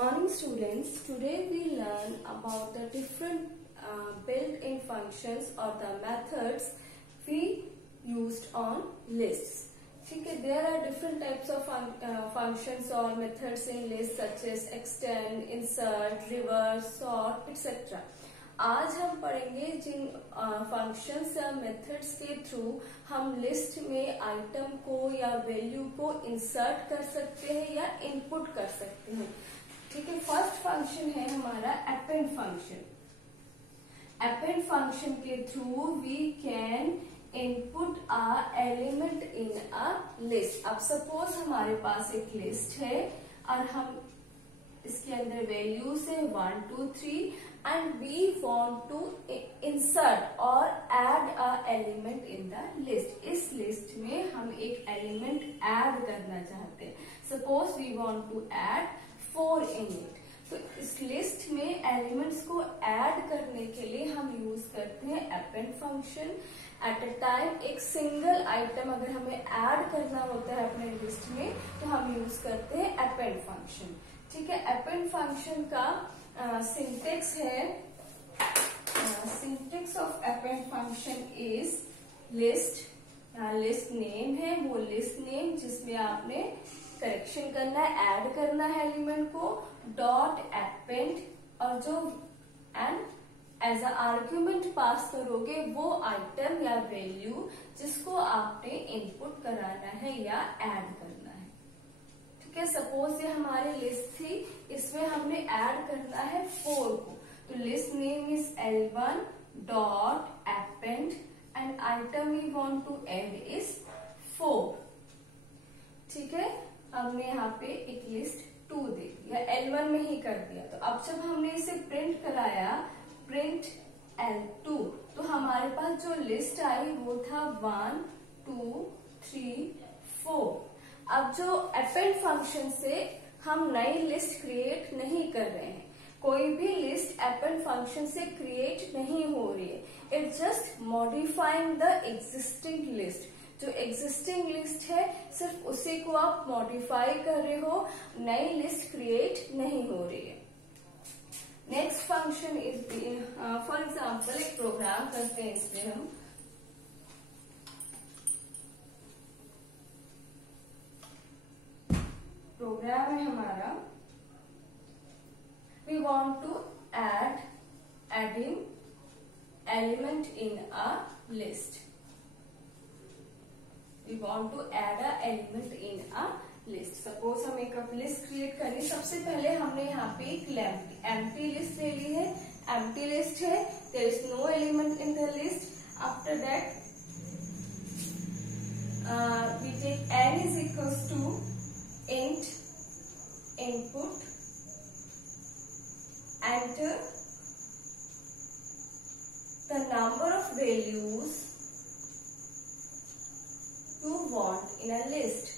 Morning students, today we learn about the different built-in functions or the methods we used on lists. ठीक है, there are different types of functions or methods in lists such as extend, insert, reverse, sort, etc. आज हम पढ़ेंगे जिन functions या methods के through हम list में item को या वैल्यू को इंसर्ट कर सकते हैं या इनपुट कर सकते हैं. ठीक है, फर्स्ट फंक्शन है हमारा अपेंड फंक्शन. अपेंड फंक्शन के through we can input a element in a list. अब सपोज हमारे पास एक लिस्ट है और हम इसके अंदर वैल्यूज है 1, 2, 3 and we want to insert or add a element in the list. इस लिस्ट में हम एक एलिमेंट ऐड करना चाहते हैं. Suppose we want to add 4 in it. तो इस लिस्ट में एलिमेंट्स को ऐड करने के लिए हम यूज करते हैं append function. Eight a time एक सिंगल आइटम अगर हमें ऐड करना होता है अपने लिस्ट में तो हम यूज करते हैं अपेंड फंक्शन. ठीक है, अपेंड फंक्शन का सिंटेक्स है. Syntax of append function is list. List name है वो लिस्ट नेम जिसमें आपने करेक्शन करना है, ऐड करना है एलिमेंट को, डॉट अपेंड और जो and as a argument pass करोगे वो आइटम या वैल्यू जिसको आपने इनपुट कराना है या ऐड करना है. ठीक है, सपोज ये हमारी लिस्ट थी, इसमें हमने ऐड करना है 4 को. तो list name is L1 dot append and item we want to add is 4. ठीक है, हमने यहाँ पे एक लिस्ट 2 दे दिया, L1 में ही कर दिया. तो अब जब हमने इसे प्रिंट कराया, प्रिंट L2, तो हमारे पास जो लिस्ट आई वो था 1, 2, 3, 4. अब जो अपेंड फंक्शन से हम नई लिस्ट क्रिएट नहीं कर रहे हैं. कोई भी लिस्ट अपेंड फंक्शन से क्रिएट नहीं हो रही है. It just modifying the existing list. जो एग्जिस्टिंग लिस्ट है सिर्फ उसी को आप मॉडिफाई कर रहे हो, नई लिस्ट क्रिएट नहीं हो रही है. Next function is for example एक प्रोग्राम करते हैं. इसमें हम प्रोग्राम है हमारा, we want to adding element in a list. We want to add a element in a list. Suppose हम एक लिस्ट क्रिएट करें. सबसे पहले हमने यहाँ पे एक एम्प्टी लिस्ट ले ली है. एम्प्टी लिस्ट है, there is no element in the list. After that we take n is equals to int input enter the number of values you want in a list.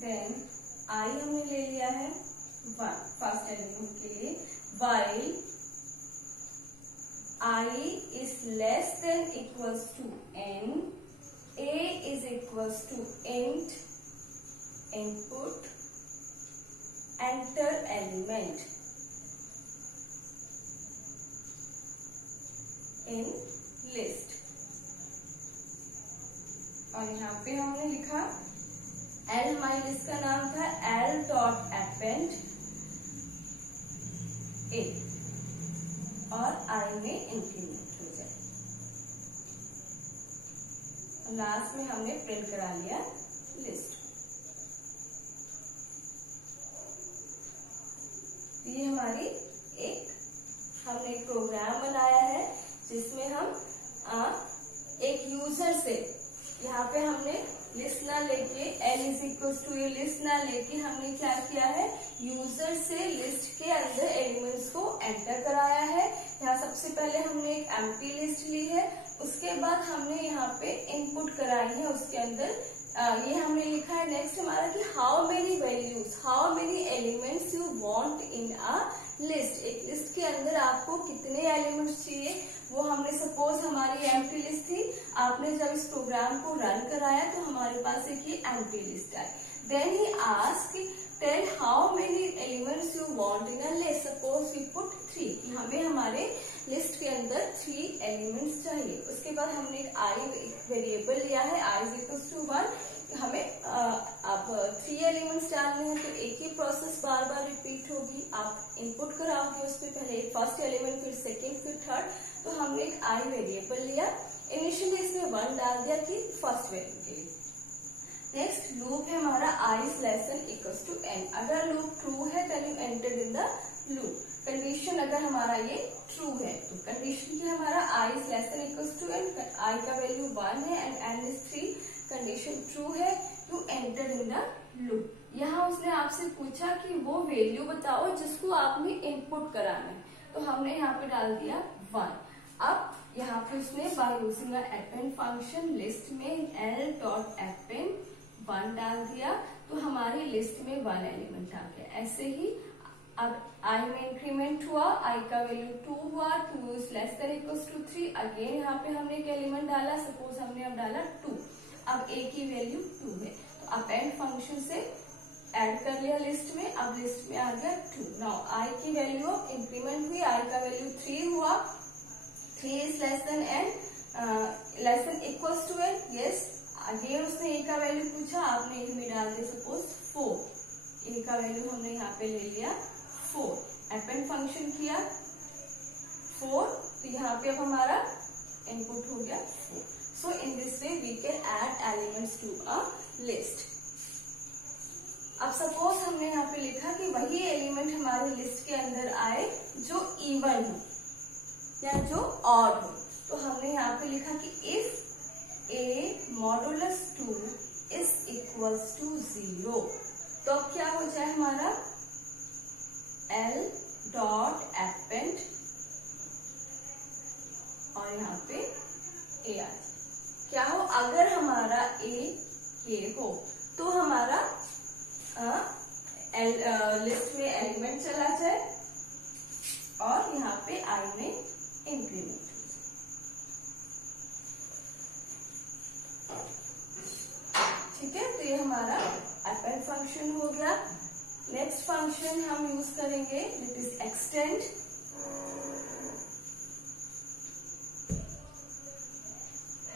Then I हमने ले लिया है 1 first element के लिए. while I is less than equals to n, a is equals to int input enter element in list. और यहाँ पे हमने लिखा L, हमारी लिस्ट का नाम था L डॉट अपेंड a और I में इंक्रीमेंट हो जाए. लास्ट में हमने प्रिंट करा लिया लिस्ट. ये हमारी हमने एक प्रोग्राम बनाया है जिसमें हम एक यूजर से, यहाँ पे हमने लिस्ट ना लेके L इज इक्वल टू ये लिस्ट ना लेके हमने क्या किया है, यूजर से लिस्ट के अंदर एलिमेंट्स को एंटर कराया है. यहाँ सबसे पहले हमने एक एम्प्टी लिस्ट ली है, उसके बाद हमने यहाँ पे इनपुट कराई है. उसके अंदर ये हमने लिखा है नेक्स्ट हमारा कि how many values, how many elements you want in a list. एक लिस्ट के अंदर आपको कितने एलिमेंट्स चाहिए वो हमने सपोज हमारी एम्प्टी लिस्ट थी, आपने जब इस प्रोग्राम को रन कराया तो हमारे पास एक ये एम्प्टी लिस्ट आई। Then he ask tell how many elements you want in a list. Suppose we put 3 कि हमें हमारे लिस्ट के अंदर 3 एलिमेंट्स चाहिए। उसके बाद हमने एक आई वेरिएबल लिया है, आई इज इक्वल्स टू 1। हमें अब 3 एलिमेंट्स डालने हैं तो एक ही प्रोसेस बार बार रिपीट होगी। आप इनपुट कराओगे उसमें पहले फर्स्ट एलिमेंट, फिर सेकेंड, फिर थर्ड। तो हमने एक आई वेरिएबल लिया, इनिशियली इसमें 1 डाल दिया कि फर्स्ट वैल्यू के लिए। नेक्स्ट लूप है हमारा I is less than equals to n। अगर लूप ट्रू है then you enter in the loop. Condition अगर हमारा ये ट्रू है तो कंडीशन क्या है हमारा I is less than equals to n, I का वैल्यू 1 है and n is 3। Condition true है, you enter in the loop. यहाँ उसने आपसे पूछा कि वो वैल्यू बताओ जिसको आपने इनपुट कराना है, तो हमने यहाँ पे डाल दिया 1। अब यहाँ पे उसने by using append function list में l.append 1 डाल दिया, तो हमारी लिस्ट में 1 एलिमेंट आ गया। ऐसे ही अब आई में इंक्रीमेंट हुआ, आई का वैल्यू 2 हुआ, 2 is less than equals to 3। Again यहाँ पे हमने एक एलिमेंट डाला, सपोज हमने अब डाला 2। अब ए की वैल्यू 2 है, तो अपेंड फंक्शन से ऐड कर लिया लिस्ट में। अब लिस्ट में आ गया 2। नाउ आई की वैल्यू इंक्रीमेंट हुई, आई का वैल्यू 3 हुआ, 3 is less than n, less than equals to n। Yes, again उसने ए का वैल्यू पूछा, आपने ए में डाल दिया सपोज 4। ए का वैल्यू हमने यहाँ पे ले लिया 4। अपेंड फंक्शन किया 4, तो यहाँ पे अब हमारा इनपुट हो गया 4। So in this way we can add elements to a list. अब सपोज हमने यहाँ पे लिखा कि वही एलिमेंट हमारी लिस्ट के अंदर आए जो इवन हो या जो ऑड हो, तो हमने यहाँ पे लिखा कि if a modulus 2 is equals to 0, तो अब क्या हो जाए हमारा l.append और यहाँ पे a आ जाए। क्या हो, अगर हमारा a ये हो तो हमारा लिस्ट में एलिमेंट चला जाए और यहाँ पे आई में इंक्रीमेंट। ठीक है, तो ये हमारा अपेंड फंक्शन हो गया। नेक्स्ट फंक्शन हम यूज करेंगे that is extend.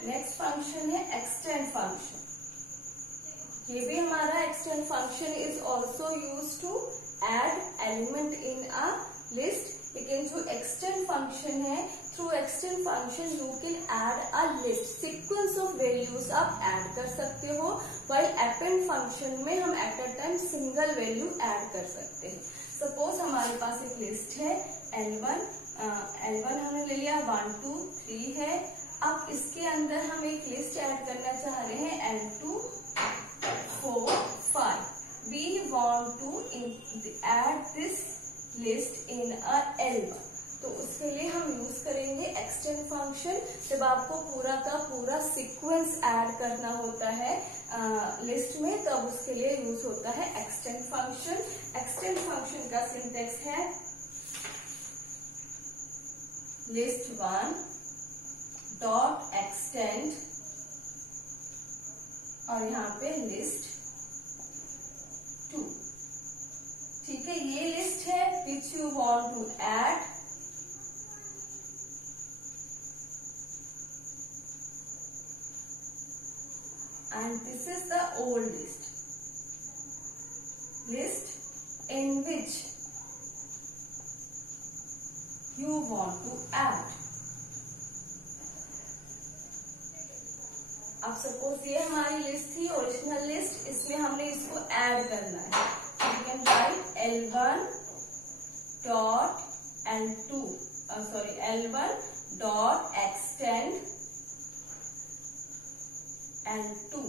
Next function है एक्सटेंड फंक्शन। ये भी हमारा extend function is also use to add element in a list. लेकिन जो एक्सटेंड फंक्शन है, through extend function you can add a list, sequence of values आप add कर सकते हो। वाइल अपेंड फंक्शन में हम at a time single value add कर सकते हैं। सपोज हमारे पास एक लिस्ट है L1 हमने ले लिया, 1 2 3 है। अब इसके अंदर हम एक लिस्ट ऐड करना चाह रहे हैं L2 4 5। We want to add this list in a L1, तो उसके लिए हम यूज करेंगे एक्सटेंड फंक्शन। जब आपको पूरा का पूरा सीक्वेंस ऐड करना होता है लिस्ट में, तब उसके लिए यूज होता है एक्सटेंड फंक्शन। एक्सटेंड फंक्शन का सिंटेक्स है list1 डॉट एक्सटेंड और यहाँ पे लिस्ट 2। ठीक है, ये लिस्ट है which you want to add and this is the old list in which you want to add। अब सपोज ये हमारी लिस्ट थी ओरिजिनल लिस्ट, इसमें हमने इसको ऐड करना है। You can write L1 dot L1 dot extend L2।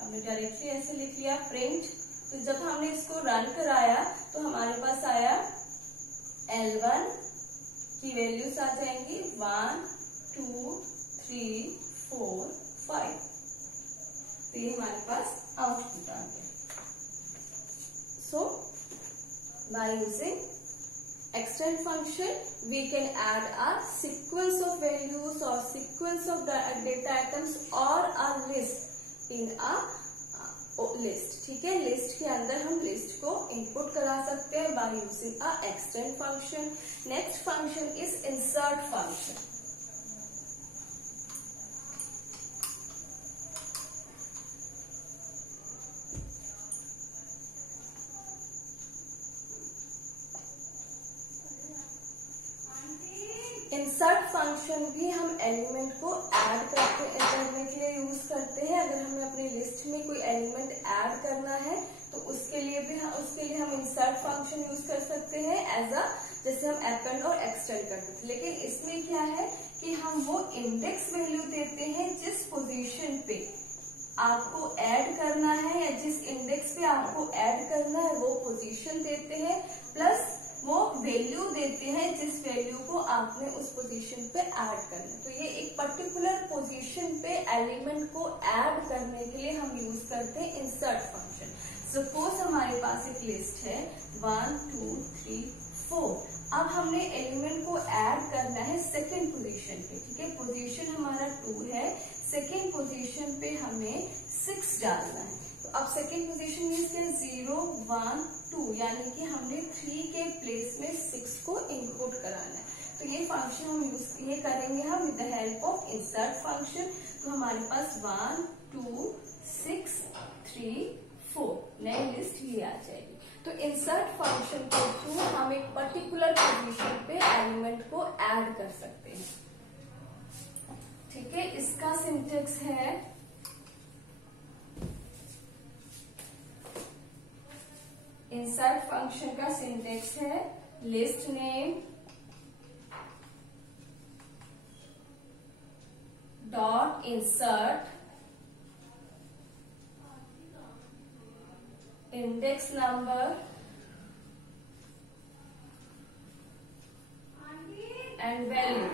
हमने डायरेक्टली ऐसे लिख लिया प्रिंट। तो जब हमने इसको रन कराया तो हमारे पास आया L1 की वैल्यूज आ जाएंगी 1 2 3 4 5। तो ये हमारे पास आउटपुट आ गया। So by using extend function, we can add a sequence of values or sequence of data items or a list in a list. ठीक है, लिस्ट के अंदर हम लिस्ट को इनपुट करा सकते हैं by using a extend function. Next function is insert function. Insert function भी हम एलिमेंट को ऐड करने के लिए यूज करते हैं. अगर हमें अपनी लिस्ट में कोई एलिमेंट ऐड करना है तो उसके लिए हम इंसर्ट फंक्शन यूज कर सकते हैं एज अ, जैसे हम अपेंड और एक्सटेंड करते थे. लेकिन इसमें क्या है कि हम वो इंडेक्स वैल्यू देते हैं जिस पोजीशन पे आपको ऐड करना है या जिस इंडेक्स पे आपको ऐड करना है वो पोजीशन देते हैं, प्लस वो वैल्यू देते हैं जिस वैल्यू को आपने उस पोजीशन पे ऐड करना है. तो ये एक पर्टिकुलर पोजीशन पे एलिमेंट को ऐड करने के लिए हम यूज करते हैं इंसर्ट फंक्शन. सपोज हमारे पास एक लिस्ट है 1 2 3 4. अब हमने एलिमेंट को ऐड करना है सेकेंड पोजीशन पे. ठीक है, पोजीशन हमारा 2 है, सेकेंड पोजीशन पे हमें 6 डालना है. तो अब सेकेंड पोजीशन मीन्स क्या, 0 1 2, यानी कि हमने 3 के प्लेस में 6 को इनपुट कराना है. तो ये फंक्शन हम ये करेंगे हम with the help of insert function. तो हमारे पास 1 2 6 3 4 नई लिस्ट ये आ जाएगी. तो इंसर्ट फंक्शन के थ्रू हम एक पर्टिकुलर पोजीशन पे एलिमेंट को ऐड कर सकते हैं. ठीक है, इसका सिंटेक्स है इंसर्ट फंक्शन का सिंटेक्स है list name dot insert index number and value.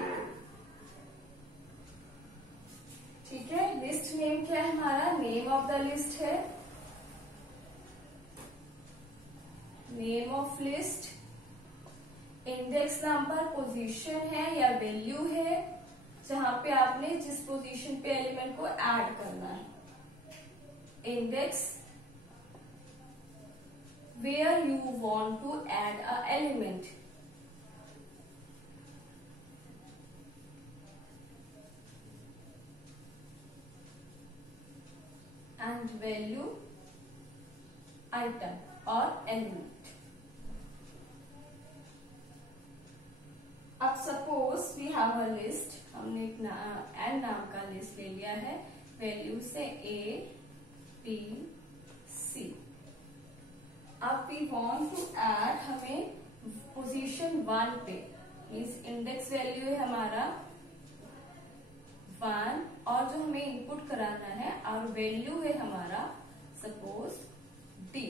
ठीक है, लिस्ट नेम क्या है हमारा, नेम ऑफ द लिस्ट है, name of list, index number position है या वैल्यू है जहां पे आपने जिस पोजीशन पे एलिमेंट को ऐड करना है, index where you want to add a element, and value item or element. अब suppose we have a list, हमने एक एन नाम का लिस्ट ले लिया है, वैल्यू से A B C. अब वी वांट टू ऐड, हमें पोजीशन 1 पे मीन्स इंडेक्स वैल्यू है हमारा 1 और जो हमें इनपुट कराना है और वैल्यू है हमारा सपोज D.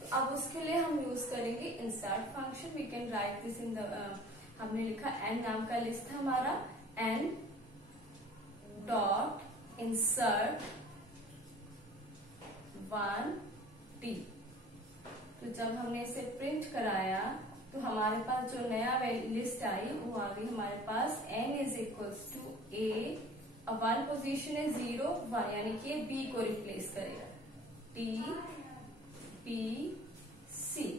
तो अब उसके लिए हम यूज करेंगे insert function. We can write this in the, हमने लिखा एन नाम का लिस्ट है हमारा, एन डॉट इंसर्ट 1 D. तो जब हमने इसे प्रिंट कराया तो हमारे पास जो नया लिस्ट आई वो आ गई हमारे पास n is equals to A. अब 1 पोजीशन है 0 1, यानी कि B को रिप्लेस करेगा, T P C.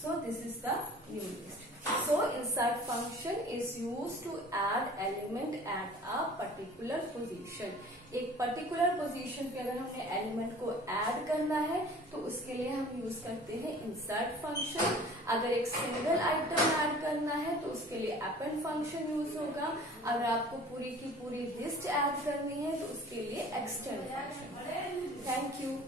So this is the new list. So insert function is used to add element at a particular position. एक पर्टिकुलर पोजीशन पे अगर हमने एलिमेंट को ऐड करना है तो उसके लिए हम यूज करते हैं इंसर्ट फंक्शन. अगर एक सिंगल आइटम ऐड करना है तो उसके लिए अपेंड फंक्शन यूज होगा. अगर आपको पूरी की पूरी लिस्ट ऐड करनी है तो उसके लिए एक्सटेंड फंक्शन. Thank you.